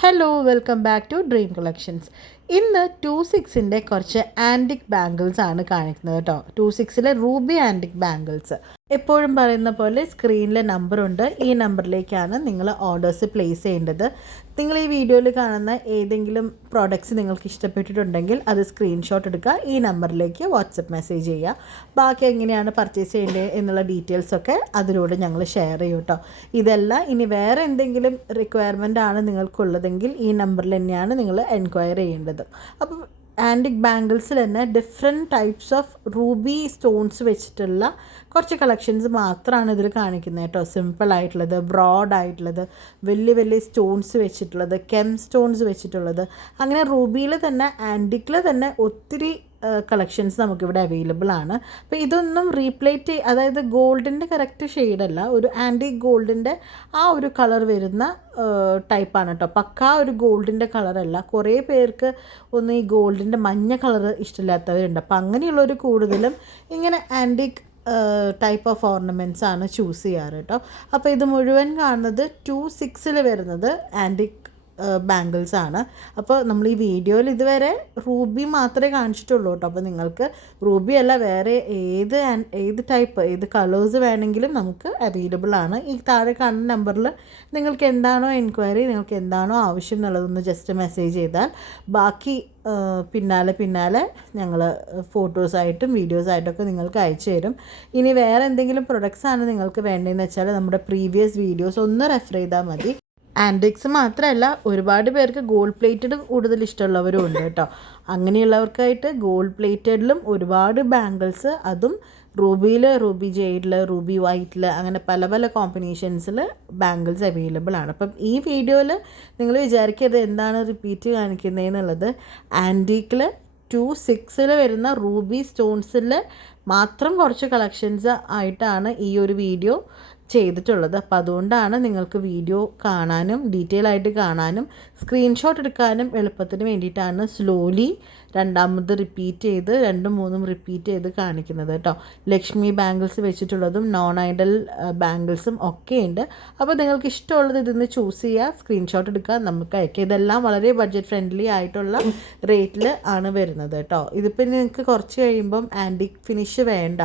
Hello welcome back to dream collections. ഇന്ന് 26ൻ്റെ കുറച്ച് ആൻറ്റിക് ബാംഗിൾസ് ആണ് കാണിക്കുന്നത് കേട്ടോ. 26ലെ റൂബി ആൻറ്റിക് ബാംഗിൾസ്. എപ്പോഴും പറയുന്ന പോലെ സ്ക്രീനിലെ നമ്പറുണ്ട്. ഈ നമ്പറിലേക്കാണ് നിങ്ങൾ ഓർഡേഴ്സ് പ്ലേസ് ചെയ്യേണ്ടത്. നിങ്ങൾ ഈ വീഡിയോയിൽ കാണുന്ന ഏതെങ്കിലും പ്രോഡക്റ്റ്സ് നിങ്ങൾക്ക് ഇഷ്ടപ്പെട്ടിട്ടുണ്ടെങ്കിൽ അത് സ്ക്രീൻഷോട്ട് എടുക്കുക, ഈ നമ്പറിലേക്ക് വാട്സപ്പ് മെസ്സേജ് ചെയ്യുക. ബാക്കി എങ്ങനെയാണ് പർച്ചേസ് ചെയ്യേണ്ടത് എന്നുള്ള ഡീറ്റെയിൽസൊക്കെ അതിലൂടെ ഞങ്ങൾ ഷെയർ ചെയ്യും കേട്ടോ. ഇതല്ല, ഇനി വേറെ എന്തെങ്കിലും റിക്വയർമെൻ്റ് ആണ് നിങ്ങൾക്കുള്ളതെങ്കിൽ ഈ നമ്പറിൽ തന്നെയാണ് നിങ്ങൾ എൻക്വയറി ചെയ്യേണ്ടത്. അപ്പം ആൻറ്റിക് ബാംഗിൾസിൽ തന്നെ different types of Ruby stones വെച്ചിട്ടുള്ള കുറച്ച് കളക്ഷൻസ് മാത്രമാണ് ഇതിൽ കാണിക്കുന്നത് കേട്ടോ. സിമ്പിളായിട്ടുള്ളത്, ബ്രോഡായിട്ടുള്ളത്, വലിയ വലിയ സ്റ്റോൺസ് വെച്ചിട്ടുള്ളത്, കെം സ്റ്റോൺസ് വെച്ചിട്ടുള്ളത്, അങ്ങനെ റൂബിയിൽ തന്നെ ആൻറ്റിക്കിൽ തന്നെ ഒത്തിരി കളക്ഷൻസ് നമുക്കിവിടെ അവൈലബിൾ ആണ്. അപ്പോൾ ഇതൊന്നും റീപ്ലേറ്റ് അതായത് ഗോൾഡിൻ്റെ കറക്റ്റ് ഷെയ്ഡല്ല, ഒരു ആൻറ്റിക് ഗോൾഡിൻ്റെ ആ ഒരു കളർ വരുന്ന ടൈപ്പാണ് കേട്ടോ. പക്കാ ഒരു ഗോൾഡിൻ്റെ കളറല്ല. കുറേ പേർക്ക് ഒന്ന് ഈ ഗോൾഡിൻ്റെ മഞ്ഞ കളർ ഇഷ്ടമില്ലാത്തവരുണ്ട്. അപ്പോൾ അങ്ങനെയുള്ളവർ കൂടുതലും ഇങ്ങനെ ആൻറ്റിക് ടൈപ്പ് ഓഫ് ഓർണമെൻറ്റ്സ് ആണ് ചൂസ് ചെയ്യാറ് കേട്ടോ. അപ്പോൾ ഇത് മുഴുവൻ കാണുന്നത് 26ൽ വരുന്നത് ആൻറ്റിക് ബാംഗിൾസ് ആണ്. അപ്പോൾ നമ്മൾ ഈ വീഡിയോയിൽ ഇതുവരെ റൂബി മാത്രമേ കാണിച്ചിട്ടുള്ളൂ കേട്ടോ. അപ്പോൾ നിങ്ങൾക്ക് റൂബി അല്ല വേറെ ഏത് ടൈപ്പ് ഏത് കളേഴ്സ് വേണമെങ്കിലും നമുക്ക് അവൈലബിൾ ആണ്. ഈ താഴെ കാണുന്ന നമ്പറിൽ നിങ്ങൾക്ക് എന്താണോ എൻക്വയറി, നിങ്ങൾക്ക് എന്താണോ ആവശ്യം എന്നുള്ളതൊന്ന് ജസ്റ്റ് മെസ്സേജ് ചെയ്താൽ ബാക്കി പിന്നാലെ ഞങ്ങൾ ഫോട്ടോസായിട്ടും വീഡിയോസായിട്ടൊക്കെ നിങ്ങൾക്ക് അയച്ചു തരും. ഇനി വേറെ എന്തെങ്കിലും പ്രൊഡക്ട്സ് ആണ് നിങ്ങൾക്ക് വേണ്ടതെന്ന് വെച്ചാൽ നമ്മുടെ പ്രീവിയസ് വീഡിയോസ് ഒന്ന് റെഫർ ചെയ്താൽ മതി. ആൻറ്റിക്സ് മാത്രമല്ല, ഒരുപാട് പേർക്ക് ഗോൾഡ് പ്ലേറ്റഡ് കൂടുതൽ ഇഷ്ടമുള്ളവരും ഉണ്ട് കേട്ടോ. അങ്ങനെയുള്ളവർക്കായിട്ട് ഗോൾഡ് പ്ലേറ്റഡിലും ഒരുപാട് ബാംഗിൾസ്, അതും റൂബിയിൽ, റൂബി ജെയ്ഡിൽ, റൂബി വൈറ്റിൽ, അങ്ങനെ പല പല കോമ്പിനേഷൻസിൽ ബാംഗിൾസ് അവൈലബിൾ ആണ്. അപ്പം ഈ വീഡിയോയിൽ നിങ്ങൾ വിചാരിക്കരുത് എന്താണ് റിപ്പീറ്റ് കാണിക്കുന്നതെന്നുള്ളത്. ആൻറ്റീക്കിൽ 26ൽ വരുന്ന റൂബി സ്റ്റോൺസിൽ മാത്രം കുറച്ച് കളക്ഷൻസ് ആയിട്ടാണ് ഈ ഒരു വീഡിയോ ചെയ്തിട്ടുള്ളത്. അപ്പോൾ അതുകൊണ്ടാണ് നിങ്ങൾക്ക് വീഡിയോ കാണാനും ഡീറ്റെയിൽ ആയിട്ട് കാണാനും സ്ക്രീൻഷോട്ട് എടുക്കാനും എളുപ്പത്തിന് വേണ്ടിയിട്ടാണ് സ്ലോലി രണ്ടാമത് റിപ്പീറ്റ് ചെയ്ത് 2-3 റിപ്പീറ്റ് ചെയ്ത് കാണിക്കുന്നത് കേട്ടോ. ലക്ഷ്മി ബാംഗിൾസ് വെച്ചിട്ടുള്ളതും നോൺ ഐഡൽ ബാംഗിൾസും ഒക്കെ ഉണ്ട്. അപ്പോൾ നിങ്ങൾക്ക് ഇഷ്ടമുള്ളത് ഇതിന്ന് ചൂസ് ചെയ്യുക, സ്ക്രീൻഷോട്ട് എടുക്കുക, നമുക്ക് അയക്കുക. ഇതെല്ലാം വളരെ ബഡ്ജറ്റ് ഫ്രണ്ട്ലി ആയിട്ടുള്ള റേറ്റിൽ ആണ് വരുന്നത് കേട്ടോ. ഇതിപ്പോൾ നിങ്ങൾക്ക് കുറച്ച് കഴിയുമ്പം ആൻറ്റിക് ഫിനിഷ് വേണ്ട,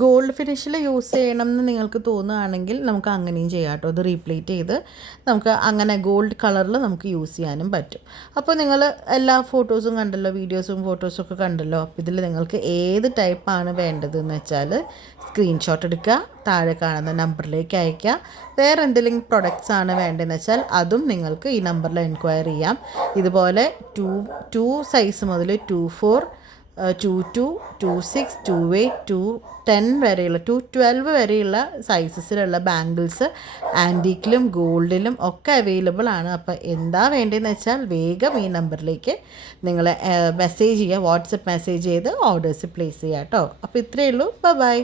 ഗോൾഡ് ഫിനിഷിൽ യൂസ് ചെയ്യണം എന്ന് നിങ്ങൾക്ക് തോന്നുകയാണെങ്കിൽ നമുക്ക് അങ്ങനെയും ചെയ്യാം കേട്ടോ. അത് റീപ്ലേറ്റ് ചെയ്ത് നമുക്ക് അങ്ങനെ ഗോൾഡ് കളറിൽ നമുക്ക് യൂസ് ചെയ്യാനും പറ്റും. അപ്പോൾ നിങ്ങൾ എല്ലാ ഫോട്ടോസും കണ്ടല്ലോ, വീഡിയോസും ഫോട്ടോസും ഒക്കെ കണ്ടല്ലോ. അപ്പോൾ ഇതിൽ നിങ്ങൾക്ക് ഏത് ടൈപ്പാണ് വേണ്ടതെന്ന് വെച്ചാൽ സ്ക്രീൻഷോട്ട് എടുക്കുക, താഴെ കാണുന്ന നമ്പറിലേക്ക് അയയ്ക്കുക. വേറെ എന്തെങ്കിലും പ്രൊഡക്ട്സ് ആണ് വേണ്ടതെന്ന് വെച്ചാൽ അതും നിങ്ങൾക്ക് ഈ നമ്പറിൽ എൻക്വയറി ചെയ്യാം. ഇതുപോലെ 2 സൈസ് മുതൽ 24, 22, 26, 28, 210 വരെയുള്ള 212 വരെയുള്ള സൈസസിലുള്ള ബാംഗിൾസ് ആൻറ്റീക്കിലും ഗോൾഡിലും ഒക്കെ അവൈലബിൾ ആണ്. അപ്പോൾ എന്താ വേണ്ടതെന്ന് വെച്ചാൽ വേഗം ഈ നമ്പറിലേക്ക് നിങ്ങൾ മെസ്സേജ് ചെയ്യുക, വാട്സപ്പ് മെസ്സേജ് ചെയ്ത് ഓർഡേഴ്സ് പ്ലേസ് ചെയ്യുക കേട്ടോ. അപ്പോൾ ഇത്രയേ ഉള്ളൂ. ബൈ.